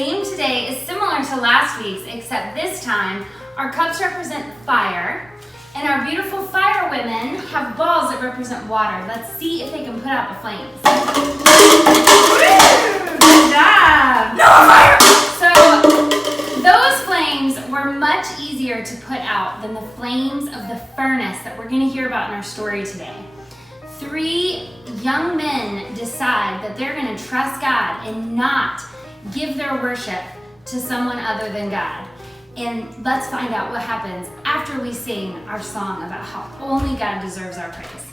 theme today is similar to last week's, except this time our cups represent fire, and our beautiful fire women have balls that represent water. Let's see if they can put out the flames. Good job! No fire! So those flames were much easier to put out than the flames of the furnace that we're going to hear about in our story today. 3 young men decide that they're going to trust God and not give their worship to someone other than God. And let's find out what happens after we sing our song about how only God deserves our praise.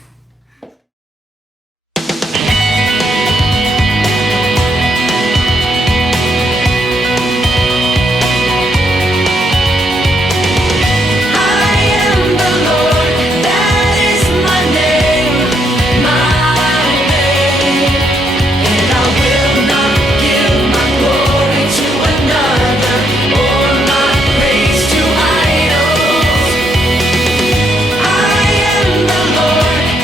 Lord.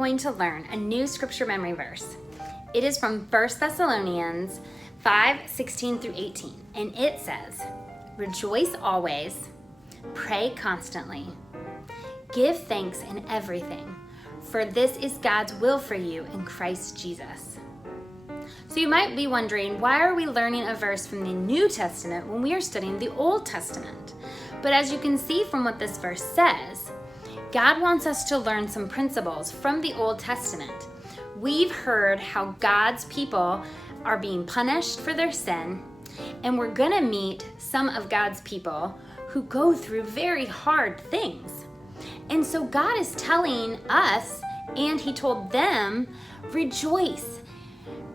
going to learn a new scripture memory verse. It is from 1 Thessalonians 5:16 through 18, and it says, "Rejoice always, pray constantly, give thanks in everything, for this is God's will for you in Christ Jesus." So you might be wondering, why are we learning a verse from the New Testament when we are studying the Old Testament? But as you can see from what this verse says, God wants us to learn some principles from the Old Testament. We've heard how God's people are being punished for their sin, and we're going to meet some of God's people who go through very hard things. And so God is telling us, and He told them, rejoice,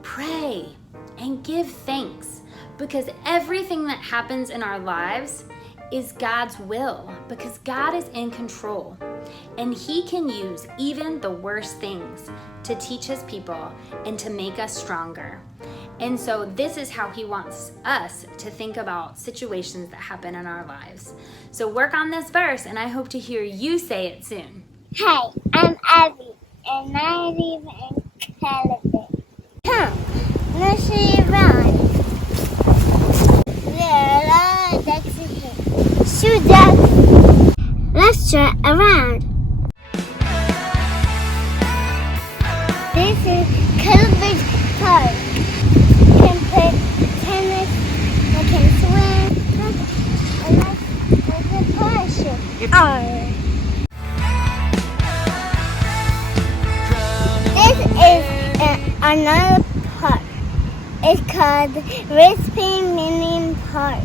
pray, and give thanks, because everything that happens in our lives is God's will, because God is in control, and He can use even the worst things to teach His people and to make us stronger. And so this is how He wants us to think about situations that happen in our lives. So work on this verse, and I hope to hear you say it soon. Hi, I'm Abby, and I live in California. Come, nursery rhyme. There are a lot of ducks in here. Shoot ducks. Let's try around. This is California Park. You can play tennis, you can swim, and that's a parachute. This is another park. It's called Brisbane Mini Park.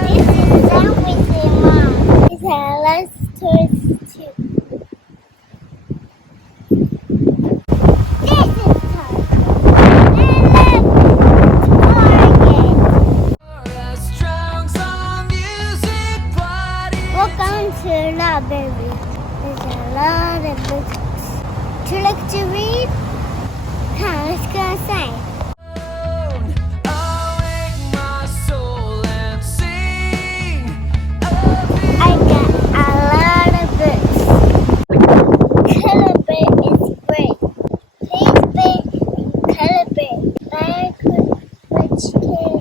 This is everything, Mom. It's a last tourist too. This is Welcome to library. There's a lot of books. Do you like to read? Come, let's go outside. I got a lot of books. Color Bear is great. Please be Color Bear. Very good. Which kid?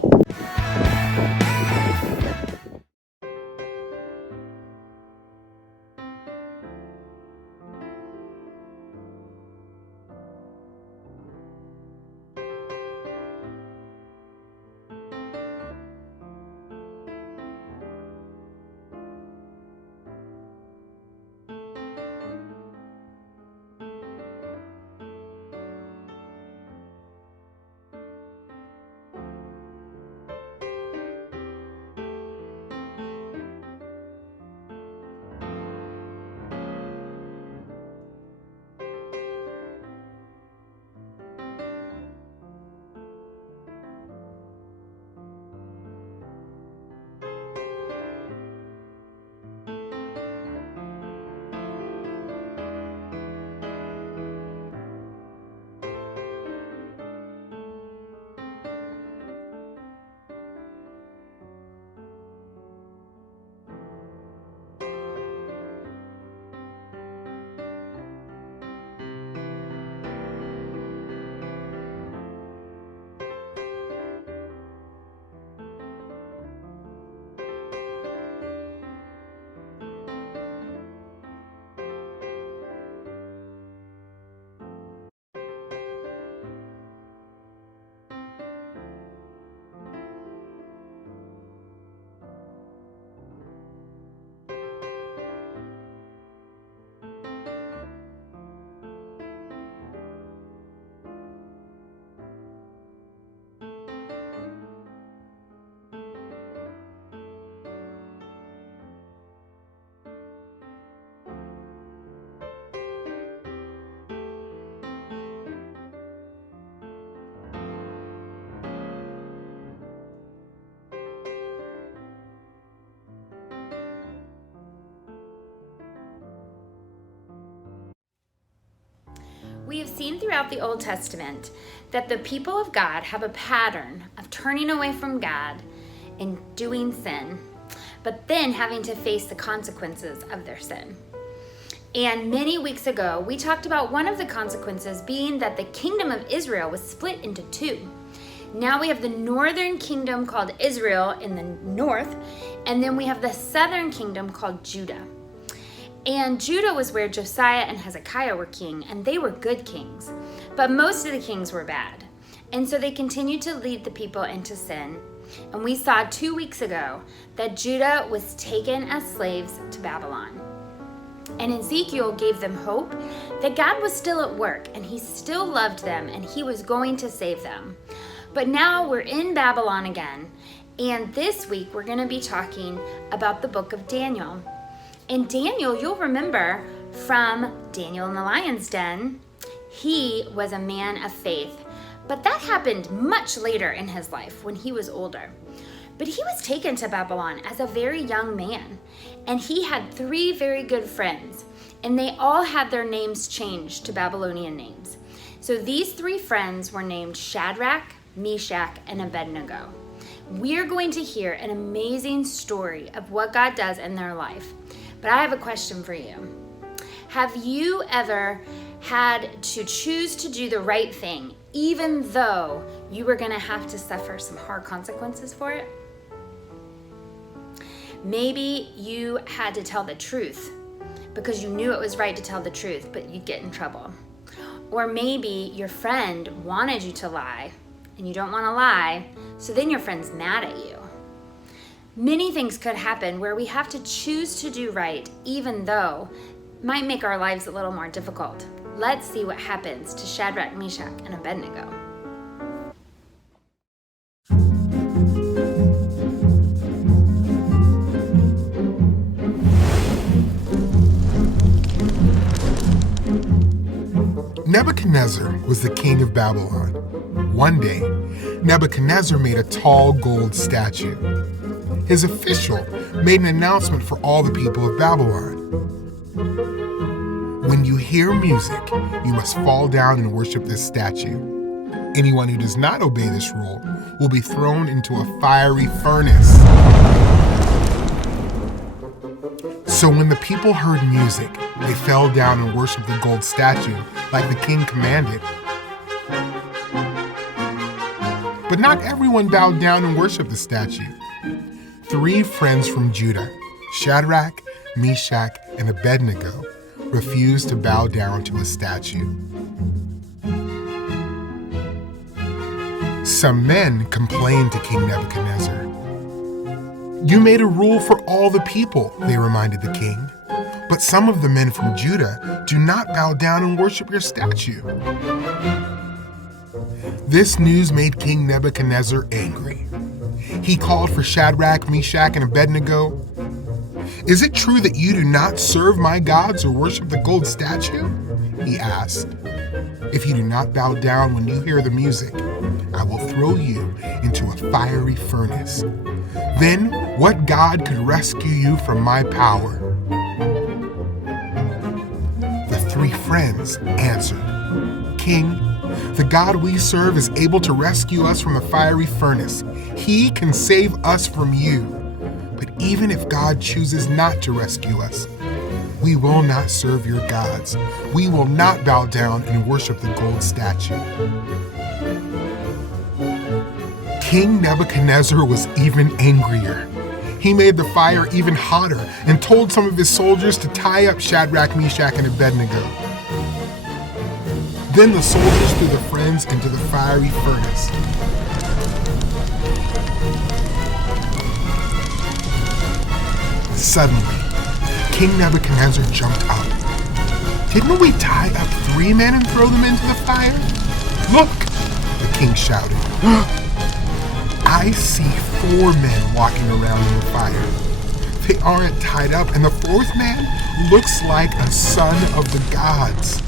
We have seen throughout the Old Testament that the people of God have a pattern of turning away from God in doing sin, but then having to face the consequences of their sin. And many weeks ago, we talked about one of the consequences being that the kingdom of Israel was split into two. Now we have the northern kingdom called Israel in the north, and then we have the southern kingdom called Judah. And Judah was where Josiah and Hezekiah were king, and they were good kings. But most of the kings were bad. And so they continued to lead the people into sin. And we saw 2 weeks ago that Judah was taken as slaves to Babylon. And Ezekiel gave them hope that God was still at work, and he still loved them, and he was going to save them. But now we're in Babylon again. And this week we're going to be talking about the book of Daniel. And Daniel, you'll remember from Daniel in the Lion's Den, he was a man of faith. But that happened much later in his life when he was older. But he was taken to Babylon as a very young man. And he had 3 very good friends. And they all had their names changed to Babylonian names. So these 3 friends were named Shadrach, Meshach, and Abednego. We're going to hear an amazing story of what God does in their life. But I have a question for you. Have you ever had to choose to do the right thing, even though you were going to have to suffer some hard consequences for it? Maybe you had to tell the truth because you knew it was right to tell the truth, but you'd get in trouble. Or maybe your friend wanted you to lie, and you don't want to lie, so then your friend's mad at you. Many things could happen where we have to choose to do right, even though it might make our lives a little more difficult. Let's see what happens to Shadrach, Meshach, and Abednego. Nebuchadnezzar was the king of Babylon. One day, Nebuchadnezzar made a tall gold statue. His official made an announcement for all the people of Babylon. When you hear music, you must fall down and worship this statue. Anyone who does not obey this rule will be thrown into a fiery furnace. So when the people heard music, they fell down and worshiped the gold statue like the king commanded. But not everyone bowed down and worshiped the statue. 3 friends from Judah, Shadrach, Meshach, and Abednego, refused to bow down to a statue. Some men complained to King Nebuchadnezzar. "You made a rule for all the people," they reminded the king. "But some of the men from Judah do not bow down and worship your statue." This news made King Nebuchadnezzar angry. He called for Shadrach, Meshach, and Abednego. "Is it true that you do not serve my gods or worship the gold statue?" he asked. "If you do not bow down when you hear the music, I will throw you into a fiery furnace. Then what God could rescue you from my power?" The 3 friends answered, "King, the God we serve is able to rescue us from the fiery furnace. He can save us from you. But even if God chooses not to rescue us, we will not serve your gods. We will not bow down and worship the gold statue." King Nebuchadnezzar was even angrier. He made the fire even hotter and told some of his soldiers to tie up Shadrach, Meshach, and Abednego. Then the soldiers threw the friends into the fiery furnace. Suddenly, King Nebuchadnezzar jumped up. "Didn't we tie up 3 men and throw them into the fire?" "Look!" the king shouted. "I see 4 men walking around in the fire. They aren't tied up, and the 4th man looks like a son of the gods."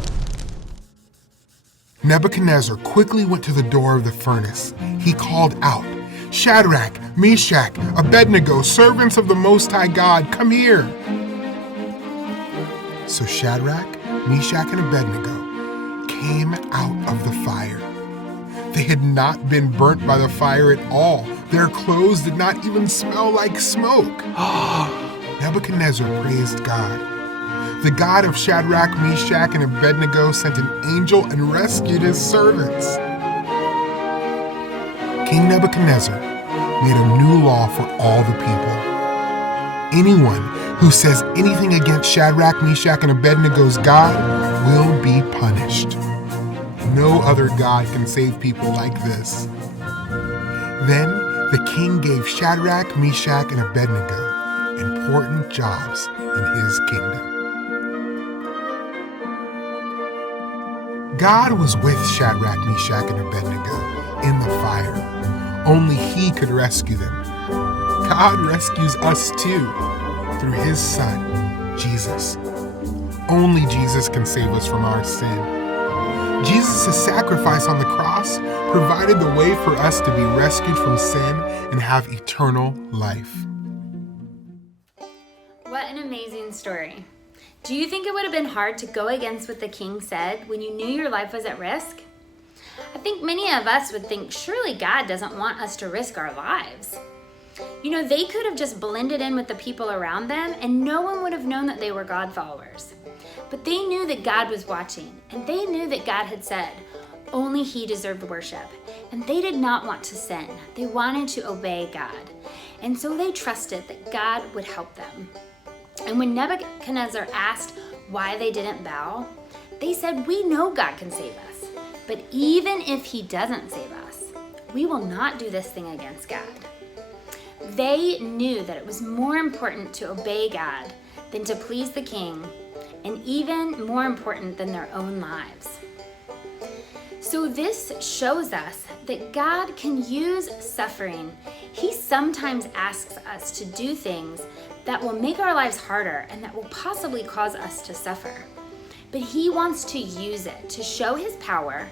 Nebuchadnezzar quickly went to the door of the furnace. He called out, "Shadrach, Meshach, Abednego, servants of the Most High God, come here." So Shadrach, Meshach, and Abednego came out of the fire. They had not been burnt by the fire at all, Their clothes did not even smell like smoke. Nebuchadnezzar praised God. The God of Shadrach, Meshach, and Abednego sent an angel and rescued his servants. King Nebuchadnezzar made a new law for all the people. Anyone who says anything against Shadrach, Meshach, and Abednego's God will be punished. No other God can save people like this. Then the king gave Shadrach, Meshach, and Abednego important jobs in his kingdom. God was with Shadrach, Meshach, and Abednego in the fire. Only he could rescue them. God rescues us too, through his Son, Jesus. Only Jesus can save us from our sin. Jesus' sacrifice on the cross provided the way for us to be rescued from sin and have eternal life. What an amazing story. Do you think it would have been hard to go against what the king said when you knew your life was at risk? I think many of us would think, surely God doesn't want us to risk our lives. You know, they could have just blended in with the people around them and no one would have known that they were God followers. But they knew that God was watching, and they knew that God had said only he deserved worship. And they did not want to sin. They wanted to obey God. And so they trusted that God would help them. And when Nebuchadnezzar asked why they didn't bow, they said, we know God can save us. But even if he doesn't save us, we will not do this thing against God. They knew that it was more important to obey God than to please the king, and even more important than their own lives. So this shows us that God can use suffering. He sometimes asks us to do things that will make our lives harder and that will possibly cause us to suffer. But he wants to use it to show his power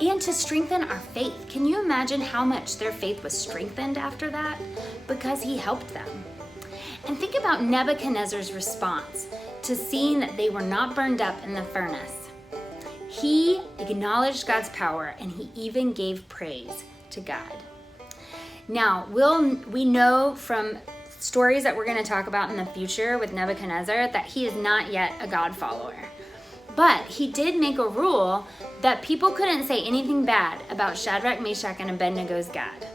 and to strengthen our faith. Can you imagine how much their faith was strengthened after that? Because he helped them. And think about Nebuchadnezzar's response to seeing that they were not burned up in the furnace. He acknowledged God's power and he even gave praise to God. Now, we know from stories that we're going to talk about in the future with Nebuchadnezzar that he is not yet a God follower. But he did make a rule that people couldn't say anything bad about Shadrach, Meshach, and Abednego's God.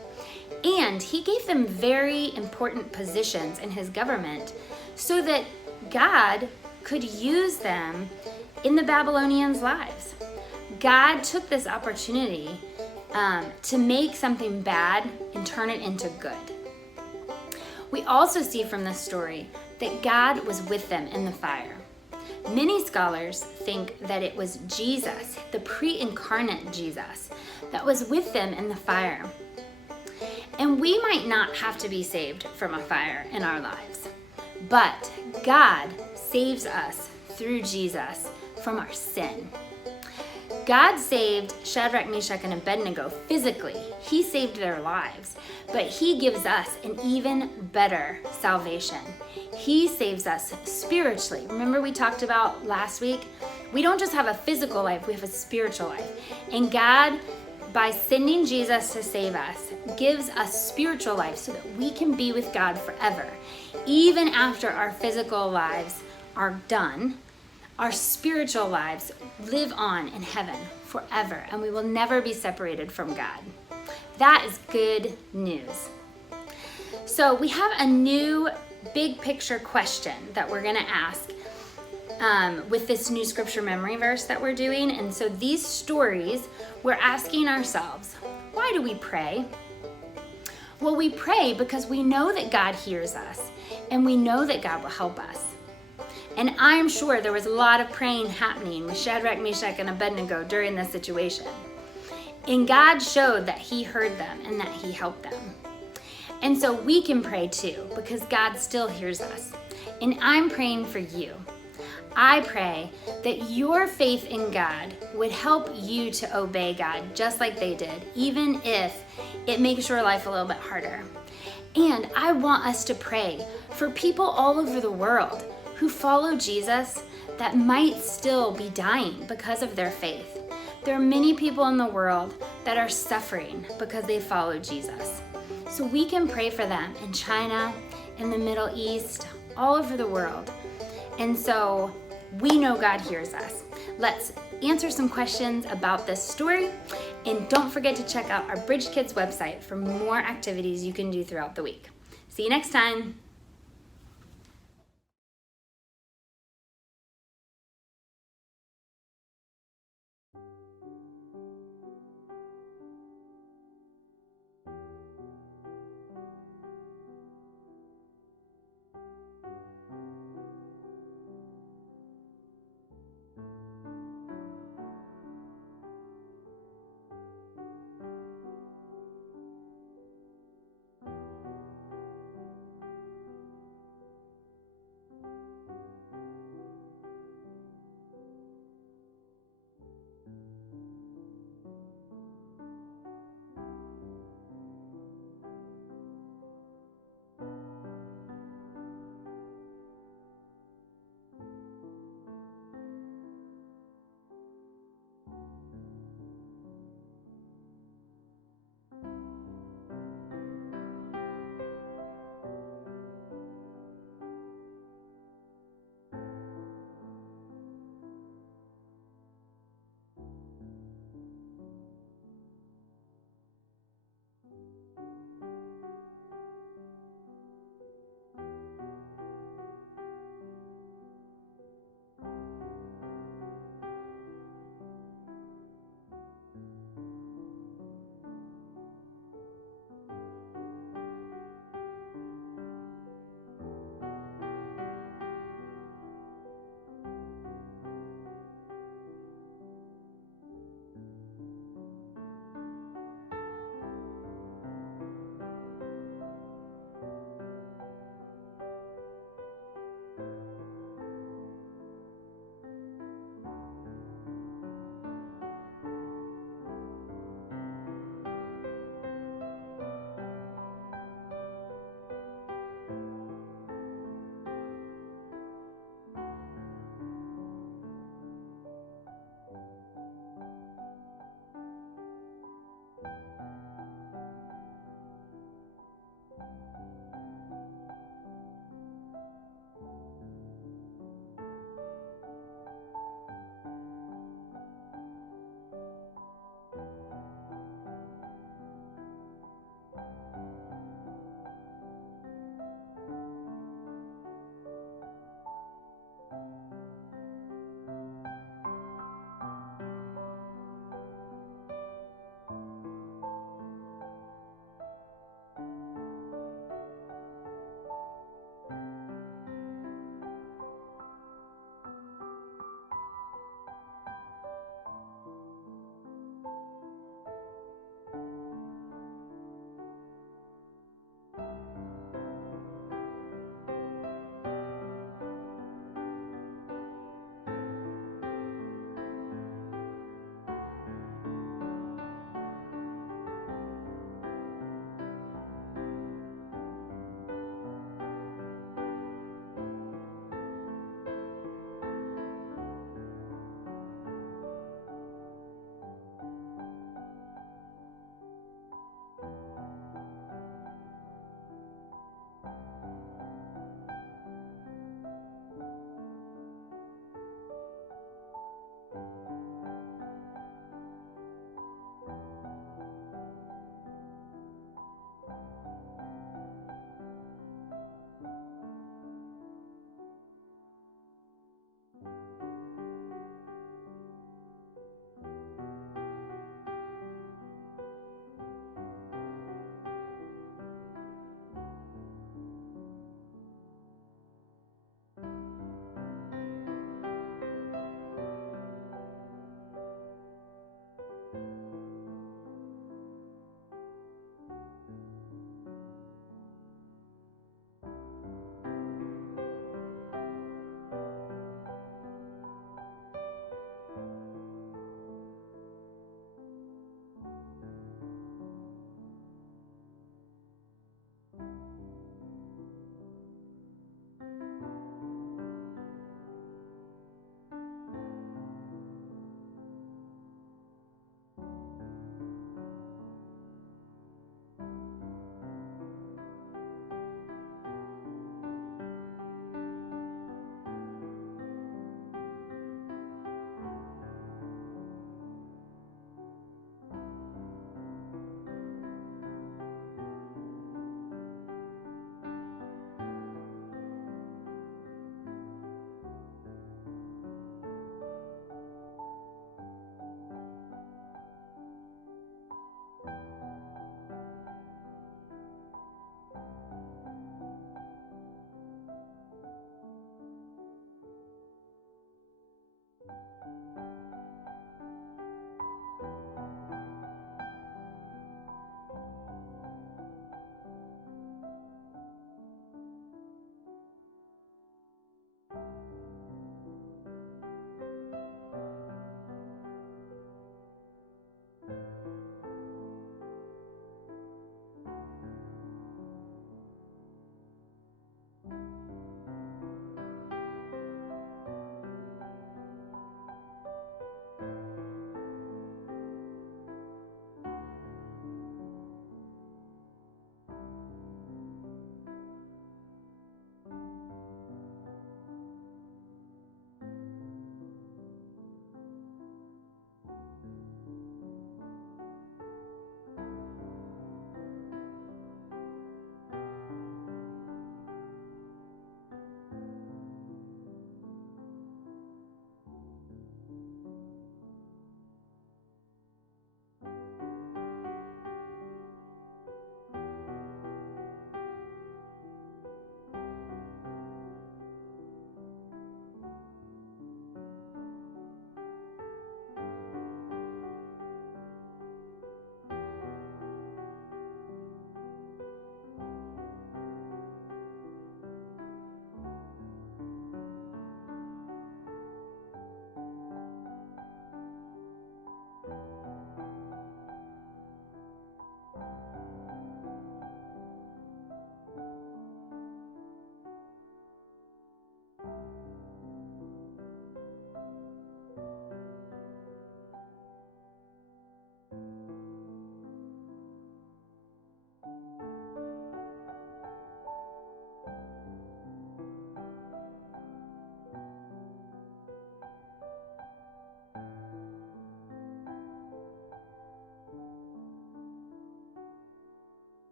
And he gave them very important positions in his government so that God could use them in the Babylonians' lives. God took this opportunity to make something bad and turn it into good. We also see from this story that God was with them in the fire. Many scholars think that it was Jesus, the pre-incarnate Jesus, that was with them in the fire. And we might not have to be saved from a fire in our lives, but God saves us through Jesus from our sin. God saved Shadrach, Meshach, and Abednego physically. He saved their lives, but he gives us an even better salvation. He saves us spiritually. Remember we talked about last week? We don't just have a physical life, we have a spiritual life. And God, by sending Jesus to save us, gives us spiritual life so that we can be with God forever. Even after our physical lives are done, our spiritual lives live on in heaven forever, and we will never be separated from God. That is good news. So we have a new big picture question that we're going to ask with this new scripture memory verse that we're doing. And so these stories, we're asking ourselves, why do we pray? Well, we pray because we know that God hears us, and we know that God will help us. And I'm sure there was a lot of praying happening with Shadrach, Meshach, and Abednego during this situation. And God showed that he heard them and that he helped them. And so we can pray too, because God still hears us. And I'm praying for you. I pray that your faith in God would help you to obey God just like they did, even if it makes your life a little bit harder. And I want us to pray for people all over the world who follow Jesus that might still be dying because of their faith. There are many people in the world that are suffering because they follow Jesus. so we can pray for them in China, in the Middle East, all over the world. And so we know God hears us. Let's answer some questions about this story. And don't forget to check out our Bridge Kids website for more activities you can do throughout the week. See you next time.